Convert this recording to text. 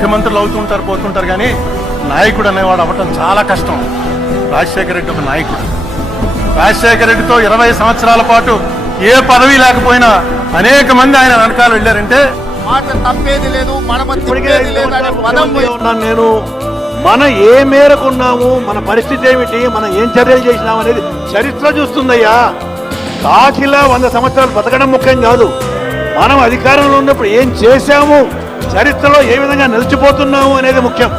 ముఖ్యమంత్రులు అవుతుంటారు పోతుంటారు, కానీ నాయకుడు అనేవాడు అవ్వటం చాలా కష్టం. రాజశేఖర రెడ్డి ఒక నాయకుడు. రాజశేఖర రెడ్డితో 20 సంవత్సరాల పాటు ఏ పదవి లేకపోయినా అనేక మంది ఆయన వెనకాల వెళ్ళారంటే మాట తప్పేది లేదు, నేను మన ఏ మేరకు ఉన్నాము, మన పరిస్థితి ఏమిటి, మనం ఏం చర్యలు చేసినాం అనేది చరిత్ర చూస్తుందయ్యా. కాకిలా 100 సంవత్సరాలు బతకడం ముఖ్యం కాదు, మనం అధికారంలో ఉన్నప్పుడు ఏం చేశాము, చరిత్రలో ఏ విధంగా నిలిచిపోతున్నాము అనేది ముఖ్యం.